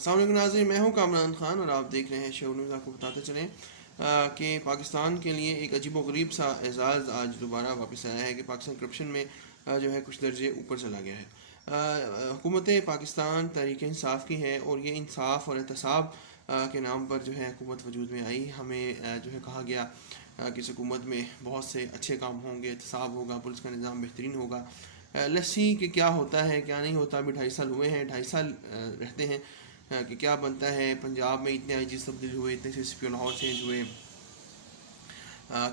السلام علیکم ناظرین، میں ہوں کامران خان اور آپ دیکھ رہے ہیں شو نیوز۔ آپ کو بتاتے چلیں کہ پاکستان کے لیے ایک عجیب و غریب سا اعزاز آج دوبارہ واپس آیا ہے کہ پاکستان کرپشن میں جو ہے کچھ درجے اوپر چلا گیا ہے۔ حکومت پاکستان تحریک انصاف کی ہے اور یہ انصاف اور احتساب کے نام پر جو ہے حکومت وجود میں آئی۔ ہمیں جو ہے کہا گیا کہ اس حکومت میں بہت سے اچھے کام ہوں گے، احتساب ہوگا، پولیس کا نظام بہترین ہوگا۔ لسی کہ کیا ہوتا ہے کیا نہیں ہوتا، ابھی 2.5 سال ہوئے ہیں، 2.5 سال رہتے ہیں کہ کیا بنتا ہے۔ پنجاب میں اتنے آئی جیز تبدیل ہوئے، اتنے سی پی لاہور چینج ہوئے۔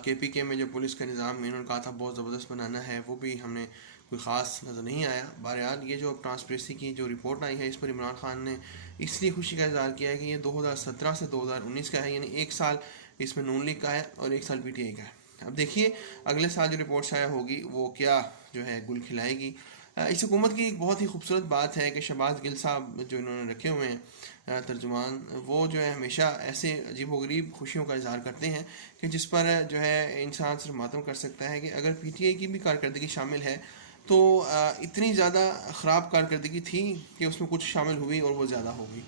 کے پی کے میں جو پولیس کا نظام انہوں نے کہا تھا بہت زبردست بنانا ہے، وہ بھی ہم نے کوئی خاص نظر نہیں آیا۔ بہرحال یہ جو ٹرانسپیرنسی کی جو رپورٹ آئی ہے، اس پر عمران خان نے اس لیے خوشی کا اظہار کیا ہے کہ یہ 2017 سے 2019 کا ہے، یعنی 1 سال اس میں نون لیگ کا ہے اور 1 سال پی ٹی آئی کا ہے۔ اب دیکھیے اگلے سال جو رپورٹ شائع ہوگی وہ کیا جو ہے گل کھلائے گی۔ اس حکومت کی ایک بہت ہی خوبصورت بات ہے کہ شہباز گل صاحب جو انہوں نے رکھے ہوئے ہیں ترجمان، وہ جو ہے ہمیشہ ایسے عجیب و غریب خوشیوں کا اظہار کرتے ہیں کہ جس پر جو ہے انسان صرف ماتم کر سکتا ہے کہ اگر پی ٹی آئی کی بھی کارکردگی شامل ہے تو اتنی زیادہ خراب کارکردگی تھی کہ اس میں کچھ شامل ہوئی اور وہ زیادہ ہو گئی،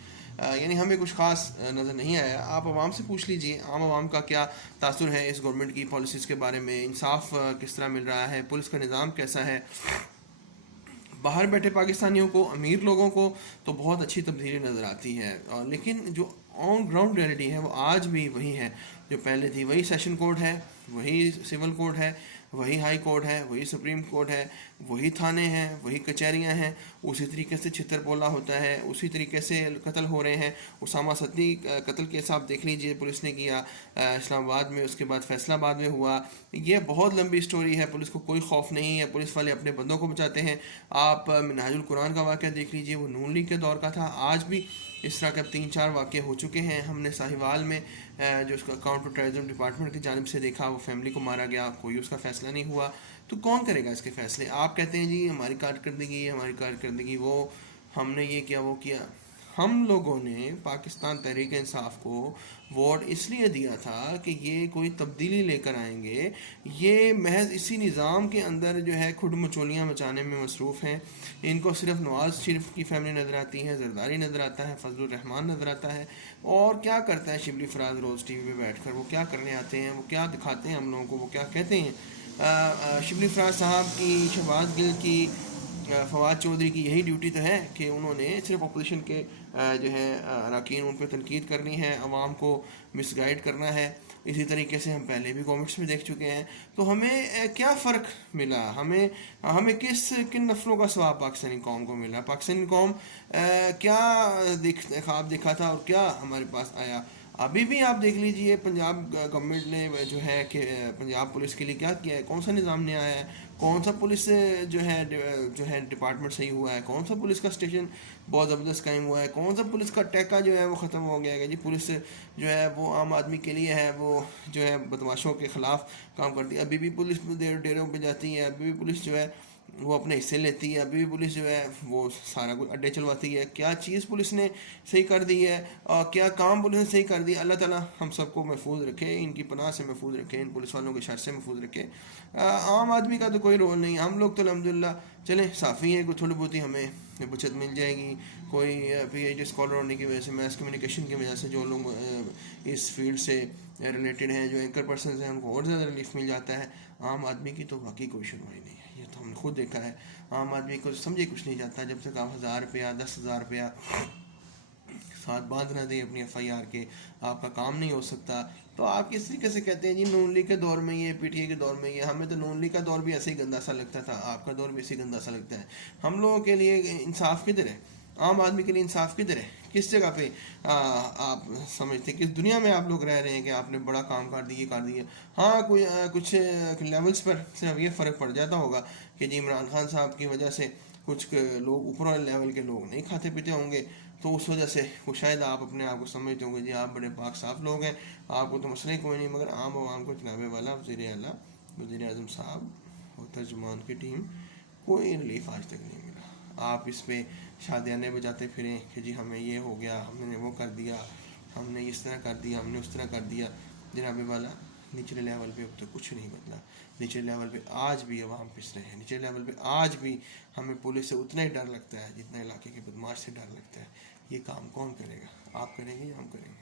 یعنی ہمیں کچھ خاص نظر نہیں آیا۔ آپ عوام سے پوچھ لیجئے، عام عوام کا کیا تاثر ہے اس گورنمنٹ کی پالیسیز کے بارے میں، انصاف کس طرح مل رہا ہے، پولیس کا نظام کیسا ہے۔ باہر بیٹھے پاکستانیوں کو، امیر لوگوں کو تو بہت اچھی تبدیلی نظر آتی ہے، لیکن جو آن گراؤنڈ ریئلٹی ہے وہ آج بھی وہی ہے جو پہلے تھی۔ وہی سیشن کورٹ ہے، وہی سول کورٹ ہے، وہی ہائی کورٹ ہے، وہی سپریم کورٹ ہے، وہی تھانے ہیں، وہی کچہریاں ہیں، اسی طریقے سے چھتر بولا ہوتا ہے، اسی طریقے سے قتل ہو رہے ہیں۔ اسامہ صدی قتل کیس آپ دیکھ لیجئے، پولیس نے کیا اسلام آباد میں، اس کے بعد فیصلہ آباد میں ہوا۔ یہ بہت لمبی سٹوری ہے، پولیس کو کوئی خوف نہیں ہے، پولیس والے اپنے بندوں کو بچاتے ہیں۔ آپ منہاج القرآن کا واقعہ دیکھ لیجئے، وہ نون لیگ کے دور کا تھا، آج بھی اس طرح کے 3-4 واقعے ہو چکے ہیں۔ ہم نے ساہیوال میں جو اس کا کاؤنٹر ٹیررزم ڈپارٹمنٹ کی جانب سے دیکھا، وہ فیملی کو مارا گیا، کوئی اس کا فیصلہ نہیں ہوا، تو کون کرے گا اس کے فیصلے؟ آپ کہتے ہیں جی ہماری کارکردگی وہ ہم نے یہ کیا وہ کیا۔ ہم لوگوں نے پاکستان تحریک انصاف کو ووٹ اس لیے دیا تھا کہ یہ کوئی تبدیلی لے کر آئیں گے، یہ محض اسی نظام کے اندر جو ہے کھڈ مچولیاں مچانے میں مصروف ہیں۔ ان کو صرف نواز شریف کی فیملی نظر آتی ہے، زرداری نظر آتا ہے، فضل الرحمان نظر آتا ہے، اور کیا کرتا ہے شبلی فراز روز ٹی وی پہ بیٹھ کر، وہ کیا کرنے آتے ہیں، وہ کیا دکھاتے ہیں ہم لوگوں کو، وہ کیا کہتے ہیں۔ شبلی فراز صاحب کی، شہباز گل کی، فواد چودھری کی یہی ڈیوٹی تو ہے کہ انہوں نے صرف اپوزیشن کے جو ہے اراکین ان پہ تنقید کرنی ہے، عوام کو مس گائیڈ کرنا ہے۔ اسی طریقے سے ہم پہلے بھی کامنٹس میں دیکھ چکے ہیں۔ تو ہمیں کیا فرق ملا، ہمیں کن نفروں کا ثواب پاکستانی قوم کو ملا، پاکستانی قوم کیا خواب دیکھا تھا اور کیا ہمارے پاس آیا۔ ابھی بھی آپ دیکھ لیجئے پنجاب گورنمنٹ نے جو ہے کہ پنجاب پولیس کے لیے کیا کیا ہے، کون سا نظام نیا آیا ہے، کون سا پولیس جو ہے ڈپارٹمنٹ صحیح ہوا ہے، کون سا پولیس کا اسٹیشن بہت زبردست قائم ہوا ہے، کون سا پولیس کا ٹیکہ جو ہے وہ ختم ہو گیا ہے کہ جی پولیس جو ہے وہ عام آدمی کے لیے ہے، وہ جو ہے بدماشوں کے خلاف کام کرتی ہے۔ ابھی بھی پولیس ڈیروں پہ جاتی ہے، ابھی بھی پولیس جو ہے وہ اپنے حصے لیتی ہے، ابھی بھی پولیس جو ہے وہ سارا کچھ اڈے چلواتی ہے۔ کیا چیز پولیس نے صحیح کر دی ہے اور کیا کام پولیس نے صحیح کر دی؟ اللہ تعالیٰ ہم سب کو محفوظ رکھے، ان کی پناہ سے محفوظ رکھے، ان پولیس والوں کے شر سے محفوظ رکھے۔ عام آدمی کا تو کوئی رول نہیں، ہم لوگ تو الحمدللہ چلیں صافی ہے، کوئی تھوڑی بہت ہی ہمیں بچت مل جائے گی، کوئی پی ایچ ڈی اسکالر ہونے کی وجہ سے، میس کمیونیکیشن کی وجہ سے جو لوگ اس فیلڈ سے ریلیٹڈ ہیں، جو اینکر پرسنز ہیں، ان کو اور زیادہ ریلیف مل جاتا ہے۔ عام آدمی کی تو واقعی کوئی سنوائی نہیں ہے، یہ تو ہم نے خود دیکھا ہے۔ عام آدمی کو سمجھے کچھ نہیں جاتا جب تک آپ 1000 روپیہ 10,000 روپیہ ساتھ باندھ نہ دیں اپنی ایف آئی آر کے، آپ کا کام نہیں ہو سکتا۔ تو آپ کس طریقے سے کہتے ہیں جی نون لیگ کے دور میں یہ، پی ٹی آئی کے دور میں یہ؟ ہمیں تو نون لیگ کا دور بھی ایسے ہی گندا سا لگتا تھا، آپ کا دور بھی ایسے ہی گندا سا لگتا ہے۔ ہم لوگوں کے لیے انصاف کدھر ہے؟ عام آدمی کے لیے انصاف کدھر ہے؟ کس جگہ پہ آپ سمجھتے ہیں، کس دنیا میں آپ لوگ رہ رہے ہیں کہ آپ نے بڑا کام کر دیا؟ ہاں کوئی کچھ لیولز پر صرف یہ فرق پڑ جاتا ہوگا کہ جی عمران خان صاحب کی وجہ سے کچھ لوگ اوپر والے لیول کے لوگ نہیں کھاتے پیتے ہوں گے، تو اس وجہ سے وہ شاید آپ اپنے آپ کو سمجھتے ہوں گے جی آپ بڑے پاک صاف لوگ ہیں، آپ کو تو مسئلہ کوئی نہیں۔ مگر عام عوام کو جناب والا وزیر اعلیٰ، وزیر اعظم صاحب اور ترجمان کی ٹیم کوئی ریلیف آج تک نہیں ملا۔ آپ اس پہ شادیانے بجاتے پھریں کہ جی ہمیں یہ ہو گیا، ہم نے وہ کر دیا، ہم نے اس طرح کر دیا، ہم نے اس طرح کر دیا۔ جناب والا نچلے لیول پہ اب تک کچھ نہیں بدلا، نچلے لیول پہ آج بھی عوام پس رہے ہیں، نچلے لیول پہ آج بھی ہمیں پولیس سے اتنا ہی ڈر لگتا ہے جتنا علاقے کے بدماش سے ڈر لگتا ہے۔ یہ کام کون کرے گا؟ آپ کریں گے یا ہم کریں گے؟